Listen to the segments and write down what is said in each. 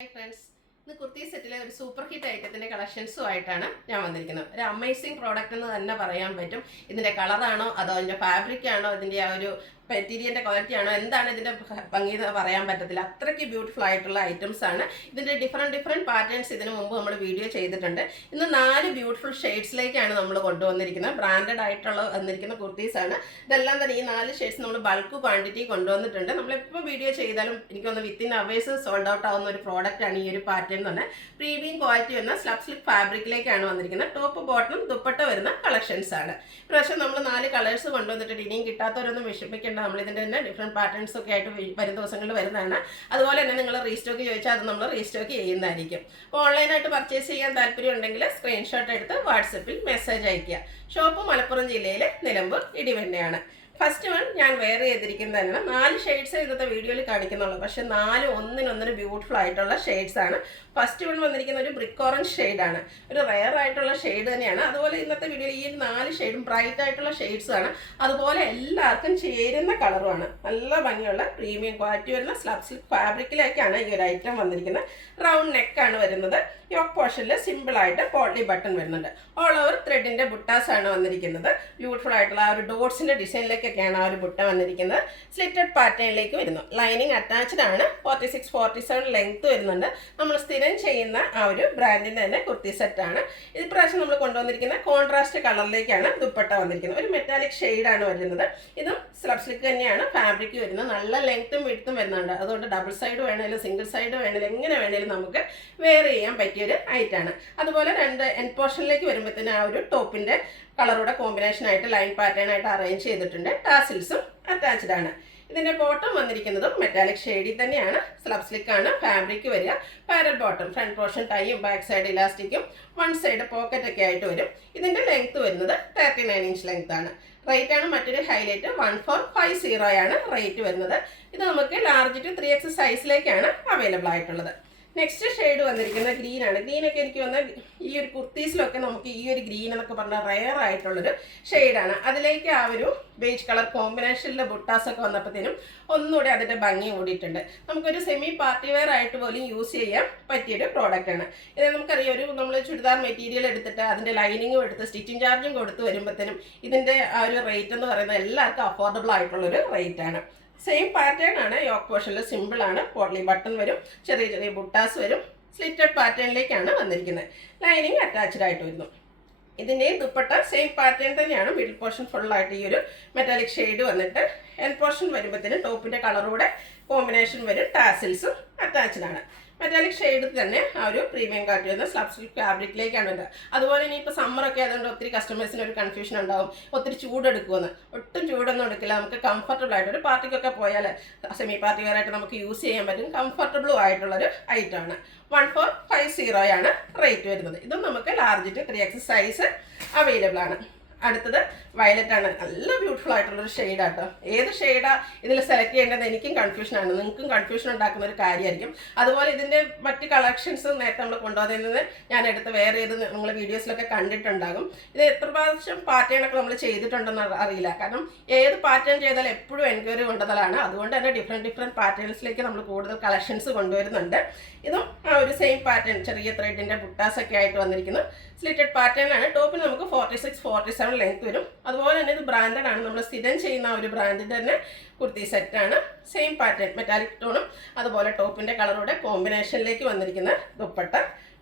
Hi friends, ഇന്ന് കുർത്തി സെറ്റിലെ ഒരു സൂപ്പർ ഹിറ്റ് ഐറ്റത്തിന്റെ കളക്ഷൻസുമായിട്ടാണ് ഞാൻ വന്നിരിക്കുന്നത്. ഒരു അമേസിംഗ് പ്രോഡക്റ്റ് എന്ന് തന്നെ പറയാൻ പറ്റും. ഇതിന്റെ കളറാണോ അതോ അതിന്റെ ഫാബ്രിക് ആണോ ഇതിന്റെ ആ ഒരു മെറ്റീരിയലിന്റെ ക്വാളിറ്റി ആണോ എന്താണ് ഇതിന്റെ ഭംഗി എന്ന് പറയാൻ പറ്റത്തില്ല. അത്രയ്ക്ക് ബ്യൂട്ടിഫുൾ ആയിട്ടുള്ള ഐറ്റംസ് ആണ്. ഇതിന്റെ ഡിഫറെന്റ് പാറ്റേൺസ് ഇതിനു മുമ്പ് നമ്മൾ വീഡിയോ ചെയ്തിട്ടുണ്ട്. ഇന്ന് 4 ബ്യൂട്ടിഫുൾ ഷെയ്ഡ്സിലേക്കാണ് നമ്മൾ കൊണ്ടുവന്നിരിക്കുന്നത്. ബ്രാൻഡഡ് ആയിട്ടുള്ള വന്നിരിക്കുന്ന കുർത്തീസ് ആണ്. ഇതെല്ലാം തന്നെ ഈ 4 ഷെയ്ഡ്സ് നമ്മൾ ബൾക്ക് ക്വാണ്ടിറ്റി കൊണ്ടുവന്നിട്ടുണ്ട്. നമ്മളിപ്പോൾ വീഡിയോ ചെയ്താലും എനിക്കൊന്ന് വിത്തിൻ അവേഴ്സ് സോൾഡ് ഔട്ട് ആവുന്ന ഒരു പ്രോഡക്റ്റ് ആണ് ഈ ഒരു പാറ്റേൺ തന്നെ. പ്രീമിയം ക്വാളിറ്റി വരുന്ന സ്ലബ് സ്ലിപ്പ് ഫാബ്രിക്കിലേക്കാണ് വന്നിരിക്കുന്നത്. ടോപ്പ് ബോട്ടം ദുപ്പട്ട വരുന്ന കളക്ഷൻസ് ആണ്. ഇപ്രാവശ്യം നമ്മൾ 4 കളേഴ്സ് കൊണ്ടുവന്നിട്ടുണ്ട്. ഇനിയും കിട്ടാത്തവരൊന്നും വിഷമിക്കേണ്ട. നമ്മൾ ഇതിൻ്റെ തന്നെ ഡിഫറെൻറ്റ് പാറ്റേൺസ് ഒക്കെ ആയിട്ട് വരും ദിവസങ്ങളിൽ വരുന്നതാണ്. അതുപോലെ തന്നെ നിങ്ങൾ റീസ്റ്റോക്ക് ചോദിച്ചാൽ അത് നമ്മൾ റീസ്റ്റോക്ക് ചെയ്യുന്നതായിരിക്കും. അപ്പോൾ ഓൺലൈനായിട്ട് പർച്ചേസ് ചെയ്യാൻ താല്പര്യം ഉണ്ടെങ്കിൽ സ്ക്രീൻഷോട്ട് എടുത്ത് വാട്സപ്പിൽ മെസ്സേജ് അയയ്ക്കുക. ഷോപ്പ് മലപ്പുറം ജില്ലയിലെ നിലമ്പൂർ ഇടിവെണ്ണയാണ്. ഫസ്റ്റ് വൺ ഞാൻ വെയർ ചെയ്തിരിക്കുന്നതാണ്. 4 ഷെയ്ഡ്സ് ഇന്നത്തെ വീഡിയോയിൽ കാണിക്കുന്നുള്ളൂ. പക്ഷെ 4 ഒന്നിനൊന്നിന് ബ്യൂട്ടിഫുൾ ആയിട്ടുള്ള ഷെയ്ഡ്സ് ആണ്. ഫസ്റ്റ് വൺ വന്നിരിക്കുന്ന ഒരു ബ്രിക്ക് ഓറഞ്ച് ഷെയ്ഡാണ്. ഒരു റെയർ ആയിട്ടുള്ള ഷെയ്ഡ് തന്നെയാണ്. അതുപോലെ ഇന്നത്തെ വീഡിയോയിൽ ഈ 4 ഷെയ്ഡും ബ്രൈറ്റ് ആയിട്ടുള്ള ഷെയ്ഡ്സ് ആണ്. അതുപോലെ എല്ലാവർക്കും ചേരുന്ന കളറുമാണ്. നല്ല ഭംഗിയുള്ള പ്രീമിയം ക്വാളിറ്റി വരുന്ന സ്ലബ് സിൽക്ക് ഫാബ്രിക്കിലേക്കാണ് ഈ ഒരു ഐറ്റം വന്നിരിക്കുന്നത്. റൗണ്ട് നെക്കാണ് വരുന്നത്. യോക്ക് പോർഷനിൽ സിമ്പിളായിട്ട് പോട്ട്ലി ബട്ടൺ വരുന്നുണ്ട്. ഓൾ ഓവർ ത്രെഡിന്റെ ബുട്ടാസ് ആണ് വന്നിരിക്കുന്നത്. ബ്യൂട്ടിഫുൾ ആയിട്ടുള്ള ആ ഒരു ഡോട്ട്സിന്റെ ഡിസൈനിലേക്കൊക്കെയാണ് ആ ഒരു ബുട്ട വന്നിരിക്കുന്നത്. സ്ലിറ്റഡ് പാറ്റേണിലേക്ക് വരുന്നു. ലൈനിങ് അറ്റാച്ച്ഡ് ആണ്. 46-47 ലെങ്ത് വരുന്നുണ്ട്. നമ്മൾ സ്ഥിരം ചെയ്യുന്ന ആ ഒരു ബ്രാൻഡിന്റെ തന്നെ കുർത്തി സെറ്റ് ആണ്. ഇപ്രാവശ്യം നമ്മൾ കൊണ്ടുവന്നിരിക്കുന്ന കോൺട്രാസ്റ്റ് കളറിലേക്കാണ് ദുപ്പട്ട വന്നിരിക്കുന്നത്. ഒരു മെറ്റാലിക് ഷെയ്ഡാണ് വരുന്നത്. ഇതും സ്ലബ് സ്ലിക്ക് തന്നെയാണ് ഫാബ്രിക് വരുന്നത്. നല്ല ലെങ്ത്തും വിഡ്ത്തും വരുന്നുണ്ട്. അതുകൊണ്ട് ഡബിൾ സൈഡ് വേണേലും സിംഗിൾ സൈഡ് വേണേലും എങ്ങനെ വേണേലും നമുക്ക് വെയർ ചെയ്യാൻ പറ്റിയൊരു ഐറ്റാണ്. അതുപോലെ രണ്ട് എൻഡ് പോർഷനിലേക്ക് വരുമ്പോഴത്തേന് ആ ഒരു ടോപ്പിന്റെ കളറുടെ കോമ്പിനേഷൻ ആയിട്ട് ലൈൻ പാറ്റേൺ ആയിട്ട് അറേഞ്ച് ചെയ്തിട്ടുണ്ട്. ടാസിൽസും അറ്റാച്ച്ഡ് ആണ്. ഇതിന്റെ ബോട്ടം വന്നിരിക്കുന്നതും മെറ്റാലിക് ഷെയ്ഡിൽ തന്നെയാണ്. സ്ലബ് സ്ലിക്ക് ആണ് ഫാബ്രിക് വരിക. പാരൽ ബോട്ടം, ഫ്രണ്ട് പോർഷൻ ടൈയും ബാക്ക് സൈഡ് ഇലാസ്റ്റിക്കും വൺ സൈഡ് പോക്കറ്റ് ഒക്കെ ആയിട്ട് വരും. ഇതിന്റെ ലെങ്ത് വരുന്നത് 39 ഇഞ്ച് ലെങ്ത് ആണ്. റേറ്റ് ആണ് മറ്റൊരു ഹൈലൈറ്റ്. 1450 ആണ് റേറ്റ് വരുന്നത്. ഇത് നമുക്ക് ലാർജ് ടു 3X സൈസിലേക്കാണ് അവൈലബിൾ ആയിട്ടുള്ളത്. നെക്സ്റ്റ് ഷെയ്ഡ് വന്നിരിക്കുന്നത് ഗ്രീൻ ആണ്. ഗ്രീനൊക്കെ എനിക്ക് വന്ന ഈ ഒരു കുർത്തീസിലൊക്കെ നമുക്ക് ഈ ഒരു ഗ്രീൻ എന്നൊക്കെ പറഞ്ഞാൽ റെയർ ആയിട്ടുള്ളൊരു ഷെയ്ഡാണ്. അതിലേക്ക് ആ ഒരു ബേജ് കളർ കോമ്പിനേഷനിലെ ബുട്ടാസൊക്കെ വന്നപ്പോഴത്തേനും ഒന്നുകൂടെ അതിൻ്റെ ഭംഗി കൂടിയിട്ടുണ്ട്. നമുക്കൊരു സെമി പാർട്ടി വെയർ ആയിട്ട് പോലും യൂസ് ചെയ്യാൻ പറ്റിയൊരു പ്രോഡക്റ്റ് ആണ്. ഇത് നമുക്കറിയാം, ഒരു നമ്മൾ ചുരിദാർ മെറ്റീരിയൽ എടുത്തിട്ട് അതിൻ്റെ ലൈനിങ്ങും എടുത്ത് സ്റ്റിച്ചിങ് ചാർജും കൊടുത്ത് വരുമ്പോഴത്തേനും ഇതിൻ്റെ ആ ഒരു റേറ്റ് എന്ന് പറയുന്നത് എല്ലാവർക്കും അഫോർഡബിൾ ആയിട്ടുള്ളൊരു റേറ്റ് ആണ്. സെയിം പാറ്റേൺ ആണ്. യോക്ക് പോർഷനിൽ സിമ്പിൾ ആണ്. പോട്ട്ലി ബട്ടൺ വരും. ചെറിയ ചെറിയ ബുട്ടാസ് വരും. സ്ലിറ്റഡ് പാറ്റേണിലേക്കാണ് വന്നിരിക്കുന്നത്. ലൈനിങ് അറ്റാച്ച്ഡ് ആയിട്ട് വരുന്നു. ഇതിൻ്റെ ദുപ്പട്ട സെയിം പാറ്റേൺ തന്നെയാണ്. മിഡിൽ പോർഷൻ ഫുള്ളായിട്ട് ഈ ഒരു മെറ്റാലിക് ഷെയ്ഡ് വന്നിട്ട് എൻഡ് പോർഷൻ വരുമ്പോഴത്തേന് ടോപ്പിൻ്റെ കളറൂടെ കോമ്പിനേഷൻ വരും. ടാസിൽസും അറ്റാച്ച്ഡ് ആണ്. മെറ്റാലിക് ഷെയ്ഡ് തന്നെ ആ ഒരു പ്രീമിയം കാട്ടി വരുന്ന സ്ലബ് സിൽക്ക് ഫാബ്രിക്കിലേക്കാണ് വരുന്നത്. അതുപോലെ ഇനി ഇപ്പോൾ സമ്മറൊക്കെ ആയതുകൊണ്ട് ഒത്തിരി കസ്റ്റമേഴ്സിന് ഒരു കൺഫ്യൂഷൻ ഉണ്ടാവും, ഒത്തിരി ചൂടെടുക്കുമെന്ന്. ഒട്ടും ചൂടൊന്നും എടുക്കില്ല. നമുക്ക് കംഫർട്ടബിൾ ആയിട്ട് ഒരു പാർട്ടിക്കൊക്കെ പോയാൽ സെമി പാർട്ടി വെയർ ആയിട്ട് നമുക്ക് യൂസ് ചെയ്യാൻ പറ്റും. കംഫർട്ടബിളും ആയിട്ടുള്ളൊരു ഐറ്റമാണ്. 1450 ആണ് റേറ്റ് വരുന്നത്. ഇതും നമുക്ക് large to 3X size available ആണ്. അടുത്തത് വയലറ്റ് ആണ്. നല്ല ബ്യൂട്ടിഫുൾ ആയിട്ടുള്ളൊരു ഷെയ്ഡാട്ടോ. ഏത് ഷെയ്ഡാ ഇതിൽ സെലക്ട് ചെയ്യേണ്ടത് എനിക്കും കൺഫ്യൂഷനാണ്, നിങ്ങൾക്കും കൺഫ്യൂഷൻ ഉണ്ടാക്കുന്ന ഒരു കാര്യമായിരിക്കും. അതുപോലെ ഇതിൻ്റെ മറ്റ് കളക്ഷൻസ് നേരത്തെ നമ്മൾ കൊണ്ടുവന്നത് ഞാൻ എടുത്ത് വേറെ ചെയ്ത് നിങ്ങൾ വീഡിയോസിലൊക്കെ കണ്ടിട്ടുണ്ടാകും. ഇത് എത്ര പ്രാവശ്യം പാറ്റേണൊക്കെ നമ്മൾ ചെയ്തിട്ടുണ്ടെന്ന് അറിയില്ല. കാരണം ഏത് പാറ്റേൺ ചെയ്താലും എപ്പോഴും എൻക്വയറി കൊണ്ടുവന്നതാണ്. അതുകൊണ്ട് തന്നെ ഡിഫറെൻറ്റ് പാറ്റേൺസിലേക്ക് നമ്മൾ കൂടുതൽ കളക്ഷൻസ് കൊണ്ടുവരുന്നുണ്ട്. ഇതും ആ ഒരു സെയിം പാറ്റേൺ, ചെറിയ ത്രെഡിൻ്റെ ബുട്ടാസൊക്കെ ആയിട്ട് വന്നിരിക്കുന്നു. സ്ലിറ്റഡ് പാറ്റേണിലാണ്. ടോപ്പിൽ നമുക്ക് 46-47 ലെങ്ത് വരും. അതുപോലെ തന്നെ ഇത് ബ്രാൻഡഡ് ആണ്. നമ്മൾ സ്ഥിരം ചെയ്യുന്ന ഒരു ബ്രാൻഡിൻ്റെ തന്നെ കുർത്തി സെറ്റാണ്. സെയിം പാറ്റേൺ മെറ്റാലിക് ടോണും അതുപോലെ ടോപ്പിൻ്റെ കളറൂടെ കോമ്പിനേഷനിലേക്ക് വന്നിരിക്കുന്ന ദുപ്പട്ട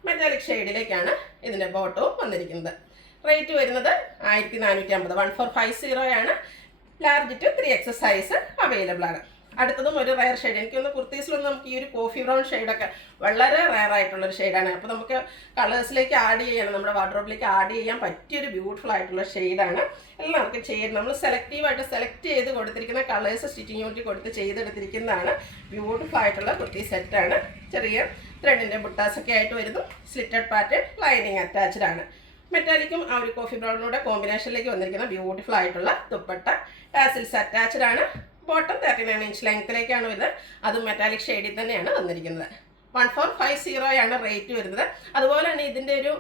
മെറ്റാലിക് ഷെയ്ഡിലേക്കാണ് ഇതിൻ്റെ ബോട്ടവും വന്നിരിക്കുന്നത്. റേറ്റ് വരുന്നത് 1450. 1450 ആണ്. Large to 3X size available ആണ്. അടുത്തതും ഒരു റയർ ഷെയ്ഡ്. എനിക്കൊന്ന് കുർത്തീസിലൊന്നും നമുക്ക് ഈ ഒരു കോഫി ബ്രൗൺ ഷെയ്ഡൊക്കെ വളരെ റയർ ആയിട്ടുള്ളൊരു ഷെയ്ഡാണ്. അപ്പോൾ നമുക്ക് കളേഴ്സിലേക്ക് ആഡ് ചെയ്യണം, നമ്മുടെ വാർഡ്രോബിലേക്ക് ആഡ് ചെയ്യാൻ പറ്റിയൊരു ബ്യൂട്ടിഫുൾ ആയിട്ടുള്ള ഷെയ്ഡാണ്. എല്ലാവർക്കും ചെയ്ത് നമ്മൾ സെലക്റ്റീവായിട്ട് സെലക്ട് ചെയ്ത് കൊടുത്തിരിക്കുന്ന കളേഴ്സ് സ്റ്റിച്ചിങ് യൂണിറ്റ് കൊടുത്ത് ചെയ്തെടുത്തിരിക്കുന്നതാണ്. ബ്യൂട്ടിഫുൾ ആയിട്ടുള്ള കുർത്തി സെറ്റാണ്. ചെറിയ ത്രെഡിൻ്റെ ബുട്ടാസൊക്കെ ആയിട്ട് വരുന്നു. സ്ലിറ്റഡ് പാറ്റേൺ, ലൈനിങ് അറ്റാച്ച്ഡ് ആണ്. മെറ്റാലിക്കും ആ ഒരു കോഫി ബ്രൗണിലൂടെ കോമ്പിനേഷനിലേക്ക് വന്നിരിക്കുന്ന ബ്യൂട്ടിഫുൾ ആയിട്ടുള്ള ദുപ്പട്ട. ടാസിൽസ് അറ്റാച്ച്ഡ് ആണ്. ബോട്ടം 39 ഇഞ്ച് ലെങ്ത്തിലേക്കാണ് വരുന്നത്. അതും മെറ്റാലിക് ഷെയ്ഡിൽ തന്നെയാണ് വന്നിരിക്കുന്നത്. 1450 റേറ്റ് വരുന്നത്. അതുപോലെ തന്നെ ഇതിൻ്റെ ഒരു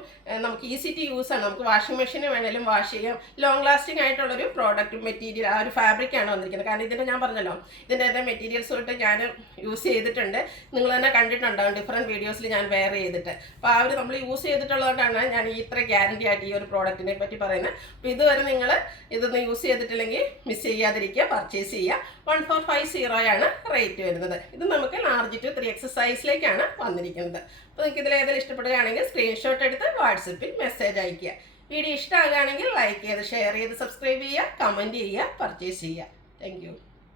നമുക്ക് ഈസി ടു യൂസ് ആണ്. നമുക്ക് വാഷിംഗ് മെഷീന് വേണേലും വാഷ് ചെയ്യാം. ലോങ് ലാസ്റ്റിംഗ് ആയിട്ടുള്ളൊരു പ്രോഡക്റ്റ് മെറ്റീരിയൽ, ആ ഒരു ഫാബ്രിക്കാണ് വന്നിരിക്കുന്നത്. കാരണം ഇതിൻ്റെ ഞാൻ പറഞ്ഞല്ലോ, ഇതിൻ്റെ മെറ്റീരിയൽസ് തൊട്ട് ഞാൻ യൂസ് ചെയ്തിട്ടുണ്ട്. നിങ്ങൾ തന്നെ കണ്ടിട്ടുണ്ടാകും ഡിഫറെൻറ്റ് വീഡിയോസിൽ ഞാൻ വെയർ ചെയ്തിട്ട്. അപ്പോൾ ആ ഒരു നമ്മൾ യൂസ് ചെയ്തിട്ടുള്ളതുകൊണ്ടാണ് ഞാൻ ഈ ഇത്ര ഗ്യാരണ്ടി ആയിട്ട് ഈ ഒരു പ്രോഡക്റ്റിനെ പറ്റി പറയുന്നത്. അപ്പോൾ ഇതുവരെ നിങ്ങൾ ഇതൊന്നും യൂസ് ചെയ്തിട്ടില്ലെങ്കിൽ മിസ് ചെയ്യാതിരിക്കുക, പർച്ചേസ് ചെയ്യുക. 1450 റേറ്റ് വരുന്നത്. ഇത് നമുക്ക് ലാർജ് ടു 3X സൈസിലേക്കാണ് വന്നിരിക്കുന്നത്. അപ്പോൾ നിങ്ങൾക്ക് ഇതിലേതെങ്കിലും ഇഷ്ടപ്പെടുകയാണെങ്കിൽ സ്ക്രീൻഷോട്ട് എടുത്ത് വാട്സപ്പിൽ മെസ്സേജ് അയയ്ക്കുക. വീഡിയോ ഇഷ്ടമാകുകയാണെങ്കിൽ ലൈക്ക് ചെയ്ത് ഷെയർ ചെയ്ത് സബ്സ്ക്രൈബ് ചെയ്യുക, കമൻറ്റ് ചെയ്യുക, പർച്ചേസ് ചെയ്യുക. Thank you.